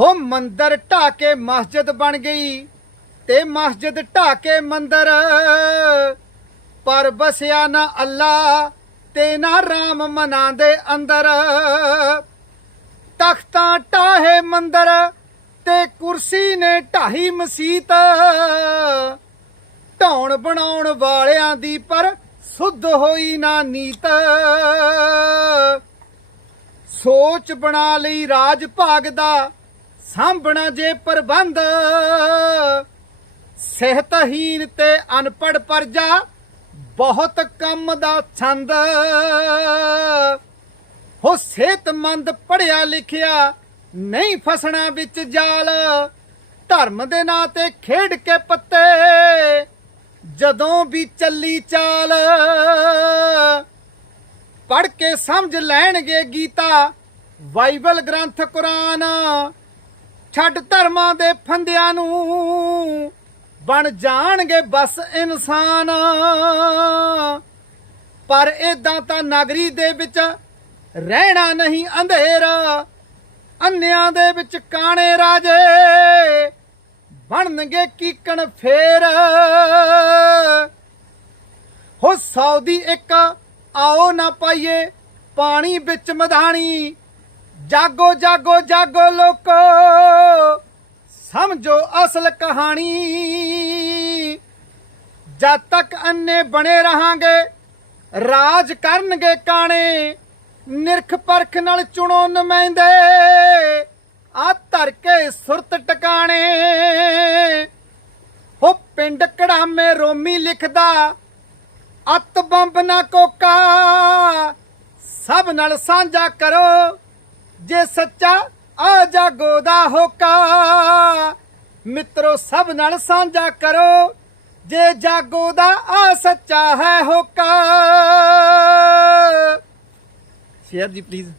ਹੋ ਮੰਦਰ ਢਾ ਕੇ ਮਸਜਿਦ ਬਣ ਗਈ ਤੇ ਮਸਜਿਦ ਢਾ ਕੇ ਮੰਦਰ ਪਰ ਬਸਿਆ ਨਾ ਅੱਲਾ ਤੇ ਨਾ ਰਾਮ ਮਨਾਂ ਦੇ ਅੰਦਰ। ਤਖਤਾਂ ਢਾਹੇ ਮੰਦਰ ਤੇ ਕੁਰਸੀ ਨੇ ਢਾਹੀ ਮਸੀਤ। ਢਾਉਣ ਬਣਾਉਣ ਵਾਲਿਆਂ ਦੀ ਪਰ ਸੁੱਧ ਹੋਈ ਨਾ ਨੀਤ। ਸੋਚ ਬਣਾ ਲਈ ਰਾਜ ਭਾਗ ਦਾ ਸਾਂਭਣਾ ਜੇ ਪ੍ਰਬੰਧ, ਸਿਹਤਹੀਨ ਤੇ ਅਨਪੜ ਪਰਜਾ ਬਹੁਤ ਕੰਮ ਦਾ ਛੰਦ। ਹੋ ਸਿਹਤਮੰਦ ਪੜਿਆ ਲਿਖਿਆ ਨਹੀਂ ਫਸਣਾ ਵਿੱਚ ਜਾਲ, ਧਰਮ ਦੇ ਨਾਂ ਤੇ ਖੇਡ ਕੇ ਪੱਤੇ, ਜਦੋਂ ਵੀ ਚੱਲੀ ਚਾਲ। ਪੜ ਕੇ ਸਮਝ ਲੈਣਗੇ ਗੀਤਾ, ਬਾਈਬਲ ਗ੍ਰੰਥ ਕੁਰਾਨ ਛੱਡ ਧਰਮਾਂ ਦੇ ਫੰਦਿਆਂ ਨੂੰ। ਬਣ ਜਾਣਗੇ ਬਸ ਇਨਸਾਨ। ਪਰ ਇਦਾਂ ਤਾਂ ਨਗਰੀ ਦੇ ਵਿੱਚ ਰਹਿਣਾ ਨਹੀਂ ਅੰਧੇਰਾ। ਅੰਨਿਆਂ ਦੇ ਵਿੱਚ ਕਾਣੇ ਰਾਜੇ ਬਣਨਗੇ ਕੀਕਣ ਫੇਰ। ਹੋ ਸੌਦੀ ਇੱਕ, ਆਓ ਨਾ ਪਾਈਏ ਪਾਣੀ ਵਿੱਚ ਮਧਾਣੀ। ਜਾਗੋ ਜਾਗੋ ਜਾਗੋ ਲੋਕੋ, ਸਮਝੋ ਅਸਲ ਕਹਾਣੀ। ਜਦ ਤੱਕ ਅੰਨੇ ਬਣੇ ਰਹਾਂਗੇ, ਰਾਜ ਕਰਨਗੇ ਕਾਣੇ, ਨਿਰਖ ਪਰਖ ਨਾਲ ਚੁਣੋ ਨੁਮਾਇੰਦੇ, ਆ ਧਰ ਕੇ ਸੁਰਤ ਟਿਕਾਣੇ। ਹੋ ਪਿੰਡ ਕੜਾਮੇ ਰੋਮੀ ਲਿਖਦਾ ਅੱਤ ਬੰਬ ਨਾ ਕੋਕਾ, ਸਭ ਨਾਲ ਸਾਂਝਾ ਕਰੋ। ਜੇ ਸੱਚਾ ਆ ਜਾਗੋ ਦਾ ਹੋਕਾ। ਮਿੱਤਰੋ, ਸਭ ਨਾਲ ਸਾਂਝਾ ਕਰੋ, ਜੇ ਜਾਗੋ ਦਾ ਆ ਸੱਚਾ ਹੈ ਹੋਕਾ। ਸ਼ੇਅਰ ਜੀ ਪਲੀਜ਼